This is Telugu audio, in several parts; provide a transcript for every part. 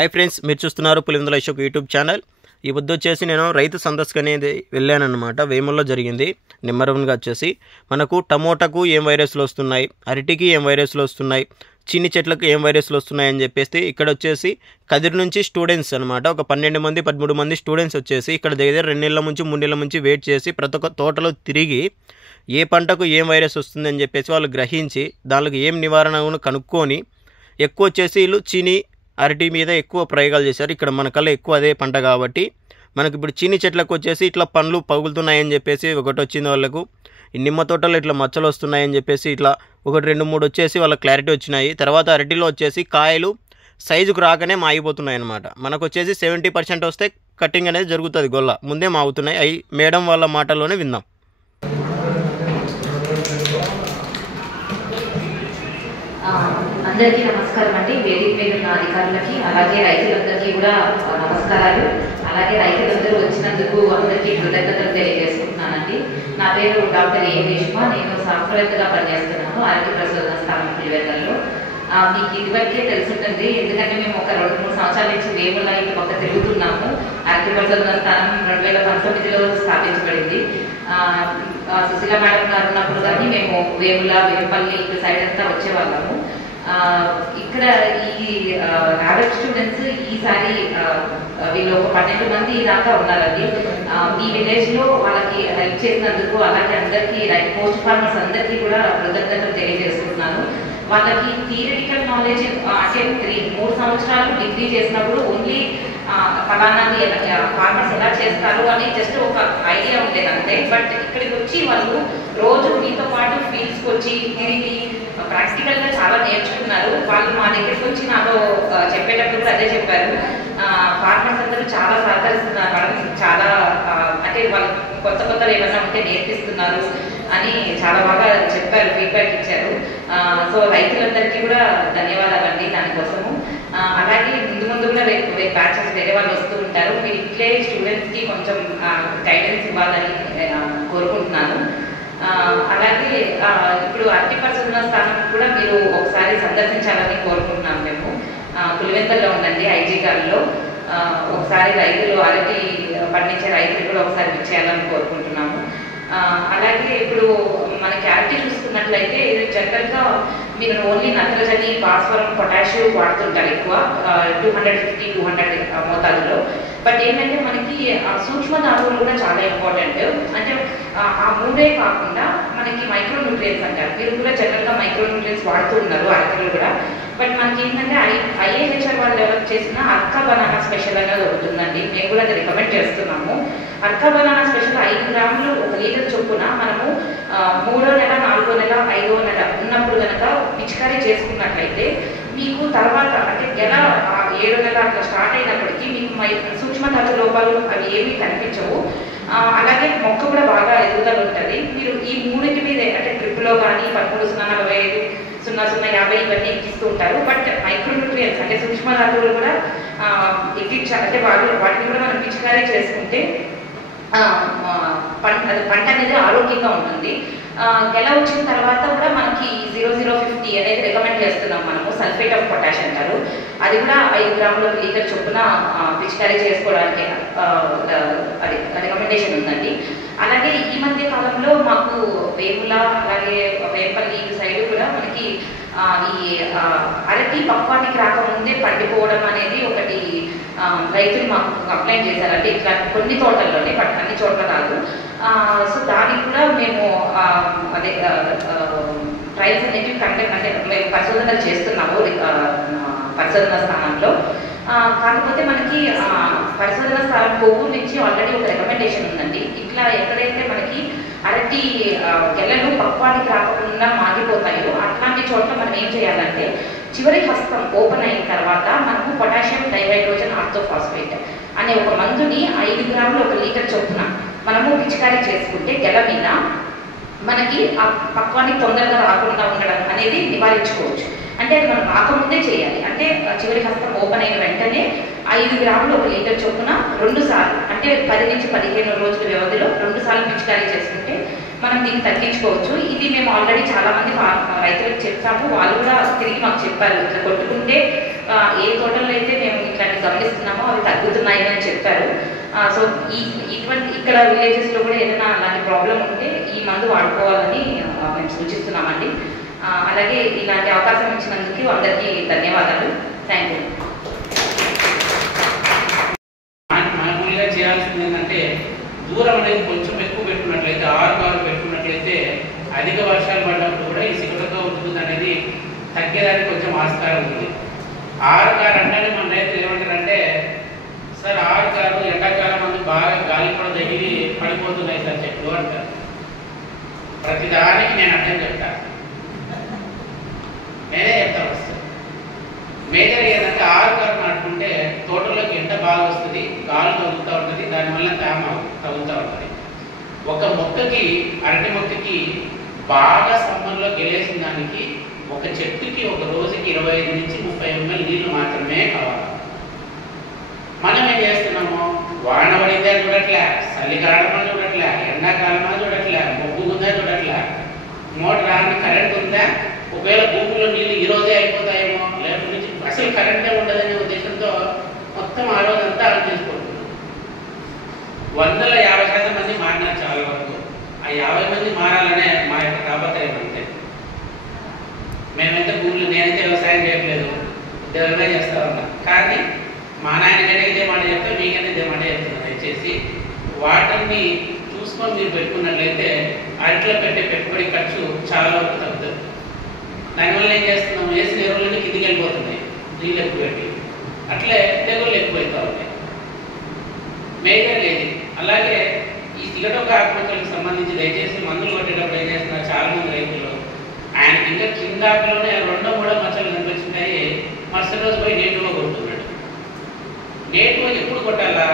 హాయ్ ఫ్రెండ్స్, మీరు చూస్తున్నారు పులివెందుల అశోక్ యూట్యూబ్ ఛానల్. ఈ పొద్దు వచ్చేసి నేను రైతు సందర్శక అనేది వెళ్ళానన్నమాట. వేముల్లో జరిగింది. నెంబర్ 1గా వచ్చేసి మనకు టమోటాకు ఏం వైరస్లు వస్తున్నాయి, అరటికి ఏం వైరస్లు వస్తున్నాయి, చిన్ని చెట్లకు ఏం వైరస్లు వస్తున్నాయి అని చెప్పేసి ఇక్కడ వచ్చేసి కదిరి నుంచి స్టూడెంట్స్ అనమాట. ఒక 12 మంది 13 మంది స్టూడెంట్స్ వచ్చేసి ఇక్కడ దగ్గర 2 నెలల నుంచి 3 నెలల నుంచి వెయిట్ చేసి ప్రతి ఒక్క తోటలో తిరిగి ఏ పంటకు ఏం వైరస్ వస్తుందని చెప్పేసి వాళ్ళు గ్రహించి దానికి ఏం నివారణను కనుక్కొని ఎక్కువ వచ్చేసి వీళ్ళు చీని అరటి మీద ఎక్కువ ప్రయోగాలు చేశారు. ఇక్కడ మనకల్లా ఎక్కువ అదే పంట కాబట్టి మనకి ఇప్పుడు చీని చెట్లకు వచ్చేసి ఇట్లా పండ్లు పగులుతున్నాయని చెప్పేసి ఒకటి వచ్చింది వాళ్ళకు. ఈ నిమ్మ తోటలో ఇట్లా మచ్చలు వస్తున్నాయని చెప్పేసి ఇట్లా 1, 2, 3 వచ్చేసి వాళ్ళ క్లారిటీ వచ్చినాయి. తర్వాత అరటిలో వచ్చేసి కాయలు సైజుకు రాకనే మాగిపోతున్నాయి అన్నమాట. మనకు వచ్చేసి 70% వస్తే కటింగ్ అనేది జరుగుతుంది, గొల్ల ముందే మాగుతున్నాయి. అవి మేడం వాళ్ళ మాటల్లోనే విందాం. అందరికీ నమస్కారం అండి. వేదిక మీద ఉన్న అధికారులకి అలాగే రైతులందరికీ కూడా నమస్కారాలు. అలాగే రైతులందరూ వచ్చినందుకు అందరికీ కృతజ్ఞతలు తెలియజేసుకుంటున్నానండి. నా పేరు డాక్టర్ ఏ రేష్మా. నేను శాస్త్రవేత్తగా పనిచేస్తున్నాను అరటి పరిశోధన స్థానం పులివెందులలో. మీకు ఇదివరకే తెలుసుంటుంది, ఎందుకంటే మేము ఒక 2-3 సంవత్సరాల నుంచి వేముల ఇటు పక్క తిరుగుతున్నాము. అరటి పరిశోధన స్థానం 2019లో స్థాపించబడింది. సుశీల మేడం గారు ఉన్నప్పుడు కానీ మేము వేముల, వేంపల్లి ఇటు సైడ్ అంతా వచ్చేవాళ్ళము. ఇక్కడ ఈ యావరేజ్ స్టూడెంట్స్ ఈసారి వీళ్ళు ఒక 12 మంది దాకా ఉన్నారండి. ఈ విలేజ్లో వాళ్ళకి హెల్ప్ చేసినందుకు అలాగే అందరికీ పోస్ట్ ఫార్మర్స్ అందరికీ కూడా కృతజ్ఞతలు తెలియజేస్తున్నాను. వాళ్ళకి థియరిటికల్ నాలెడ్జ్ అంటే 3 సంవత్సరాలు డిగ్రీ చేసినప్పుడు ఓన్లీ ఫలానాన్ని ఫార్మర్స్ ఎలా చేస్తారు అని జస్ట్ ఒక ఐడియా ఉండేది అంతే. బట్ ఇక్కడికి వచ్చి వాళ్ళు రోజు మీతో పాటు ఫీల్డ్స్కి వచ్చి తిరిగి ప్రాక్టికల్గా చాలా నేర్చుకున్నారు. వాళ్ళు మా దగ్గరికి వచ్చి నాతో చెప్పేటప్పుడు కూడా అదే చెప్పారు. ఫార్మర్స్ అందరూ చాలా సహకరిస్తున్నారు మేడం, చాలా అంటే వాళ్ళు కొత్త కొత్తలు ఏమైనా ఉంటే నేర్పిస్తున్నారు అని చాలా బాగా చెప్పారు, ఫీడ్బ్యాక్ ఇచ్చారు. సో రైతులందరికీ కూడా ధన్యవాదాలండి దానికోసము. అలాగే ముందు కూడా బ్యాచెస్ వేరే వాళ్ళు వస్తూ ఉంటారు. మీరు ఇట్లే స్టూడెంట్స్కి కొంచెం గైడెన్స్ ఇవ్వాలని కోరుకుంటున్నాను. అలాగే ఇప్పుడు అరటి పరిశోధన స్థానం కూడా మీరు ఒకసారి సందర్శించాలని కోరుకుంటున్నాము. మేము పులివెందులలో ఉండండి ఐజీ గారిలో. ఒకసారి రైతులు అరటి పండించే రైతులు కూడా ఒకసారి విచ్చేయాలని కోరుకుంటున్నాము. అలాగే ఇప్పుడు మనకి అరటి చూసుకున్నట్లయితే ఇది జనరల్గా మీరు ఓన్లీ నత్రజని, భాస్వరం, పొటాషియం వాడుతుంటారు ఎక్కువ 250-200 మోతాదులో. బట్ ఏంటంటే మనకి సూక్ష్మ ధాతువులు కూడా చాలా ఇంపార్టెంట్. అంటే ఆ 3 కాకుండా మనకి మైక్రో న్యూట్రియన్స్ అంటారు. మీరు కూడా జనరల్గా మైక్రో న్యూట్రియన్స్ వాడుతూ ఉన్నారు అరటిలో కూడా. బట్ మనకి ఏంటంటే ఐఏహెచ్ఆర్ వాళ్ళు డెవలప్ చేసిన అర్కా బనానా స్పెషల్ అనేది ఉంటుందండి. మేము కూడా అది రికమెండ్ చేస్తున్నాము. అర్కా బనానా స్పెషల్ 5 గ్రాములు 1 లీటర్ చొప్పున మనము 3వ నెల, 4వ నెల, 5వ నెల ఉన్నప్పుడు కనుక పిచికారీ చేసుకున్నట్లయితే మీకు తర్వాత అంటే గెల 7వ నెల అట్లా స్టార్ట్ అయినప్పటికీ మీకు సూక్ష్మధాతు లోపాలు అవి ఏమీ కనిపించవు. అలాగే మొక్క కూడా బాగా ఎదుగుదల ఉంటుంది. మీరు ఈ 3 మీద అంటే ట్రిప్లో కానీ 13-0-45, 00-50 ఇవన్నీ ఎక్కిస్తూ ఉంటారు. బట్ మైక్రోన్యూట్రియన్స్ అంటే సూక్ష్మధాతువులు కూడా అంటే వాటిని కూడా మనం పిచికారీ చేసుకుంటే పంట అనేది ఆరోగ్యంగా ఉంటుంది. గెల వచ్చిన తర్వాత కూడా మనకి 0050 అనేది రికమెండ్ చేస్తున్నాం మనము. సల్ఫేట్ ఆఫ్ పొటాష్ అంటారు. అది కూడా 5 గ్రాముల 1 లీటర్ చొప్పున పిచికారీ చేసుకోవడానికి అది రికమెండేషన్ ఉందండి. అలాగే ఈ మధ్య కాలంలో మాకు వేముల అలాగే వేంపల్లి సైడ్ కూడా మనకి ఈ అరటి పక్వానికి రాకముందే పండిపోవడం అనేది ఒకటి రైతులు మాకు కంప్లైంట్ చేశారు. అంటే ఇట్లా కొన్ని తోటల్లోనే, బట్ అన్ని చోట్ల కాదు. సో దానికి కూడా మేము అదే ట్రయల్స్ అనేవి కండక్ట్ అంటే మేము పరిశోధనలు చేస్తున్నాము పరిశోధన స్థానంలో. కాకపోతే మనకి పరిశోధన స్థానం కొవ్వూరు నుంచి ఆల్రెడీ ఒక రికమెండేషన్ ఉందండి. ఇట్లా ఎక్కడైతే మనకి అరటి గెలలు పక్వానికి రాకుండా మాగిపోతాయో అట్లాంటి చోట్ల మనం ఏం చేయాలంటే చివరి హస్తం ఓపెన్ అయిన తర్వాత మనము పొటాషియం డైహైడ్రోజన్ ఆర్థోఫాస్ఫేట్ అనే ఒక మందుని 5 గ్రాములు 1 లీటర్ చొప్పున మనము పిచికారీ చేసుకుంటే గెల మీద మనకి ఆ పక్వానికి తొందరగా రాకుండా ఉండడం అనేది నివారించుకోవచ్చు. అంటే అది మనం రాకముందే చేయాలి. అంటే చివరి హస్తం ఓపెన్ అయిన వెంటనే 5 గ్రాములు 1 లీటర్ చొప్పున 2 సార్లు అంటే 10-15 రోజుల వ్యవధిలో 2 సార్లు పిచికారీ చేసుకుంటే మనం దీన్ని తగ్గించుకోవచ్చు. ఇది మేము ఆల్రెడీ చాలామంది రైతులకు చెప్తాము. వాళ్ళు కూడా తిరిగి మాకు చెప్పారు, ఇట్లా కొట్టుకుంటే ఏ తోటల్లో అయితే మేము ఇట్లాంటి సో ఇటువంటి ఇక్కడ విలేజెస్లో కూడా ఏదైనా అలాంటి ప్రాబ్లం ఉంటే ఈ మందు వాడుకోవాలని మేము సూచిస్తున్నామండి. అలాగే ఇలాంటి అవకాశం ఇచ్చినందుకు అందరికీ ధన్యవాదాలు. Thank you. మామూలుగా చేయాల్సింది ఏంటంటే దూరం అనేది కొంచెం ఎక్కువ పెట్టుకున్నట్లయితే 6 పెట్టుకున్నట్లయితే అధిక వర్షాలు పడినప్పుడు కూడా ఈ సిగురుతో ఉంటుంది అనేది తగ్గేదానికి కొంచెం ఆస్కారం ఉంది. 6 అంటేనే మన రైతులు ఏమంటారంటే సార్ 6 ఎండాకాలం మంది బాగా గాలి కూడా తగిలి పడిపోతున్నాయి సార్ చెట్లు అంటారు. ప్రతిదానికి నేను అర్థం చెప్తాను, నేనే చెప్తాను వస్తాను. మేజర్ ఏంటంటే 6 నాటుకుంటే తోటలోకి ఎండ బాగా వస్తుంది, గాలి తగులుతూ ఉంటుంది, దానివల్ల తేమ తగులుతూ ఉంటుంది. ఒక మొక్కకి అరటి మొక్కకి బాగా సమ్మర్లో గెలేసిన దానికి ఒక చెట్టుకి ఒక రోజుకి 25 నుంచి 30 ml నీళ్లు మాత్రమే కావాలి. మనం ఏం చేస్తున్నాము, వాన పడిందా చూడట్లే, చలికాలమా చూడట్లే, ఎండాకాలమా చూడట్లే, మొగ్గు ఉందా చూడట్లే, మోటార్ ఆన్ కరెంట్ ఉందా, ఒకవేళ భూమిలో నీళ్ళు ఈ రోజే అయిపోతాయేమో, లేకపోతే అసలు కరెంటే ఉండదనే ఉద్దేశంతో మొత్తం ఆ రోజంతా ఆన్ చేసుకుంటున్నాం. 150% మంది మారినారు చాలా వరకు. ఆ 50 మంది మారాలనే మా యొక్క తాపత్రయం అంతే. మేమైతే భూములు నేనైతే వ్యవసాయం చేయట్లేదు, ఉద్యోగమే చేస్తా ఉన్నా. కానీ మా నాయనకైనా ఇదే మాట చెప్తే మీకైనా ఇదే మాట చెప్తున్నా. దయచేసి వాటిని చూసుకొని మీరు పెట్టుకున్నట్లయితే అరట్లో పెట్టే పెట్టుబడి ఖర్చు చాలా వరకు తగ్గుతుంది. దానివల్ల ఏం చేస్తున్నాం, వేసిన ఎరువులన్నీ కిందికి వెళ్ళిపోతున్నాయి నీళ్ళు ఎక్కువ పెట్టి, అట్లే తెగుళ్ళు ఎక్కువైతే ఉంటాయి. మేజర్ లేదు. అలాగే ఈ సిగటొక ఆత్మహత్యలకు సంబంధించి దయచేసి మందులు కొట్టేటప్పుడు ఏం చేస్తున్నారు చాలా మంది రైతులు, ఆయనకి ఇంకా కిందాకులోనే 2-3 మచ్చలు కనిపించుంటాయి, మరుసటి రోజు పోయి నేటుగా కొడుతున్నాడు. నేటుగా ఎప్పుడు కొట్టాలా,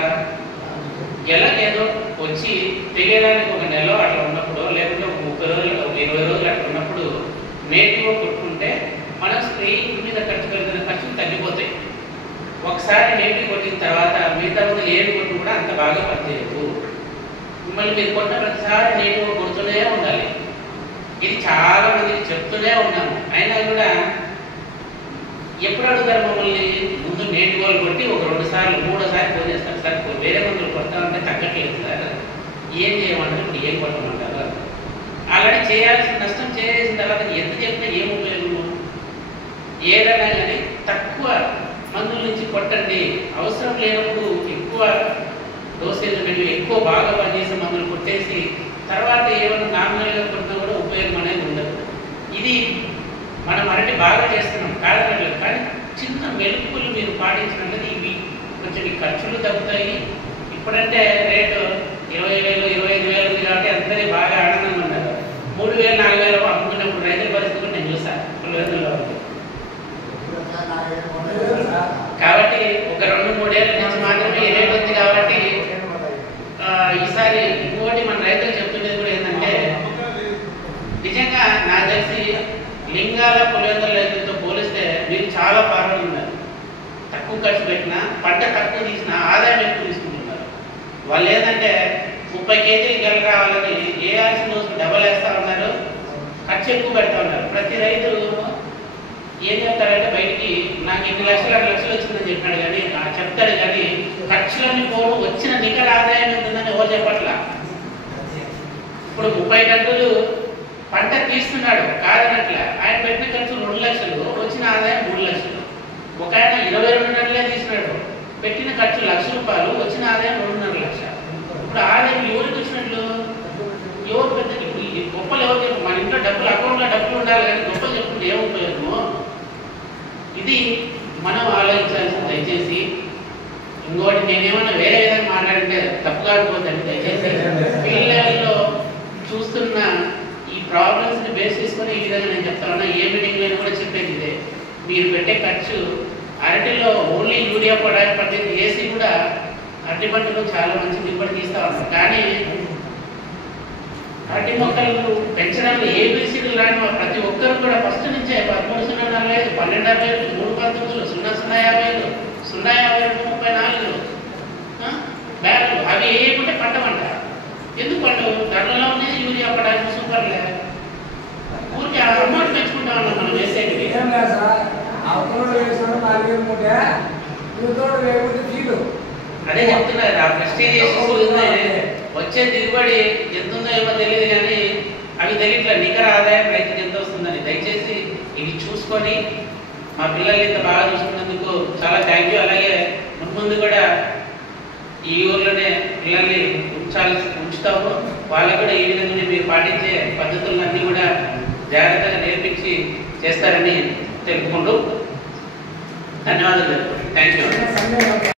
ఎలాగేదో వచ్చి తెగేయడానికి 1 నెల అట్లా ఉన్నప్పుడు, లేకుంటే 30 రోజులు 20 రోజులు అట్లా ఉన్నప్పుడు నేటుగా కొట్టుకుంటే మనం స్ప్రేయింగ్ మీద ఖర్చు పెరిగిన ఖర్చులు తగ్గిపోతాయి. ఒకసారి నేటివ్ కొట్టిన తర్వాత మిగతా మంది ఏడు కొట్టు కూడా అంత బాగా పనిచేయదు. మిమ్మల్ని మీరు కొట్టిన ప్రతిసారి నేటివ్ కొడుతూనే ఉండాలి. ఇది చాలా మందికి చెప్తూనే ఉన్నాము, అయినా కూడా ఎప్పుడు అడుగుతారు మమ్మల్ని, ముందు నేటివ్ వాళ్ళు కొట్టి ఒక 2 సార్లు 3వ సారి ఫోన్ చేస్తారు, సార్ వేరే మందులు కొడతామంటే తగ్గట్లేదు సార్, ఏం చేయమంటారు, ఇప్పుడు ఏం కొట్టమంటారు. ఆల్రెడీ చేయాల్సిన నష్టం చేసిన తర్వాత ఎంత చెప్పినా ఏం ఉపయోగము. ఏదైనా కానీ తక్కువ మందుల నుంచి కొట్టండి, అవసరం లేనప్పుడు ఎక్కువ డోసేజ్ పెట్టి ఎక్కువ బాగా పనిచేసే మందులు కొట్టేసి తర్వాత ఏమైనా నామినల్గా కొట్టినా కూడా ఉపయోగం అనేది ఉండదు. ఇది మనం అరటి బాగా చేస్తున్నాం కాదనట్లేదు, కానీ చిన్న మెలుపులు మీరు పాటించినట్లయితే ఇవి కొంచెం ఖర్చులు తగ్గుతాయి. ఇప్పుడంటే రేటు 20,000 25,000 ఉంది కాబట్టి అందరి బాగా ఆనందంగా ఉన్నారు. 3,000 4,000 అమ్ముకున్నప్పుడు రైతుల పరిస్థితి కూడా నేను చూసాను పులివెందులలో. కాబట్టి ఒక 2-3 ఏళ్ళ నుంచి మాత్రమే ఈ రేట్ ఉంది. కాబట్టి ఈసారి ఇంకోటి మన రైతులు చెప్తున్నది కూడా ఏంటంటే, నిజంగా నాకు తెలిసి లింగాల పులివెందుల రైతులతో పోలిస్తే మీరు చాలా ఫార్వర్డ్ ఉన్నారు. తక్కువ ఖర్చు పెట్టినా పంట తక్కువ తీసినా ఆదాయం ఎక్కువ తీసుకుంటున్నారు. వాళ్ళు ఏంటంటే 30 కేజీలు గెల రావాలని వేయాల్సిన రోజు డబల్ వేస్తూ ఉన్నారు, ఖర్చు ఎక్కువ పెడతా ఉన్నారు. ప్రతి రైతు ఏం చెప్తారంటే బయటికి నాకు 2 లక్షలు 2 లక్షలు వచ్చిందని చెప్పాడు, కానీ చెప్తాడు కానీ ఖర్చులన్నీ పోవడం వచ్చిన నికర ఆదాయం ఉంటుందని ఎవరు చెప్పట్లా. ఇప్పుడు 30 టన్నులు పంట తీస్తున్నాడు కాదనట్లే, ఆయన పెట్టిన ఖర్చు 2 లక్షలు, వచ్చిన ఆదాయం 3 లక్షలు. ఒక ఆయన 22 టన్నులే తీసినాడు, పెట్టిన ఖర్చు ₹1,00,000, వచ్చిన ఆదాయం 2.5 లక్షలు. ఇప్పుడు ఆదాయం ఎవరికి వచ్చినట్లు, ఎవరు పెద్ద గొప్పలు ఎవరు చెప్పు, మన ఇంట్లో డబ్బులు అకౌంట్లో డబ్బులు ఉండాలి కానీ గొప్పలు చెప్పుకుంటే ఏం ఉపయోగము. ఇది మనం ఆలోచించాల్సింది. దయచేసి ఇంకోటి నేనేమన్నా వేరే విధంగా మాట్లాడితే తప్పు కాకపోతుంది. దయచేసి ఫీల్డ్ లెవెల్లో చూస్తున్న ఈ ప్రాబ్లమ్స్ని బేస్ చేసుకొని ఈ విధంగా నేను చెప్తాను. ఏ మీటింగ్లో కూడా చెప్పేది ఇదే, మీరు పెట్టే ఖర్చు అరటిలో ఓన్లీ యూరియా పొటాష్ పట్టేది వేసి కూడా అరటి పంటలో చాలా మంచి దిగుబడి తీస్తూ ఉంటారు. కానీ అరటి మొక్కలు పెంచడంలో ఏబిసిడీలు రాని ప్రతి ఒక్కరు కూడా ఫస్ట్ నుంచే 13,045, 12,045, 3,19, 0,050, 0,50, 34 బ్యాగులు అవి వేయకుంటే పంటమంట. ఎందుకు పంటవు, ధరలో ఉండేది యూరియా పొటాష్ సూపర్లే, ఊరికి అమౌంట్ పెంచుకుంటా ఉన్నాం మనం వేసేది. అదే చెప్తున్నారు. ఆ ప్రెస్టీజియస్ వచ్చే దిగుబడి ఎంత ఉందో ఏమో తెలియదు, కానీ అవి తెలియట్లేదు. నికర ఆదాయం రైతుకి ఎంత వస్తుందని. దయచేసి ఇవి చూసుకొని మా పిల్లల్ని ఇంత బాగా చూసుకున్నందుకు చాలా థ్యాంక్ యూ. అలాగే ముందు కూడా ఈ ఊర్లోనే పిల్లల్ని ఉంచుతాము. వాళ్ళకు కూడా ఈ విధంగా మీరు పాటించే పద్ధతులన్నీ కూడా జాగ్రత్తగా నేర్పించి చేస్తారని తెలుపుకుంటూ ధన్యవాదాలు తెలుపుకుంటాం. Thank you.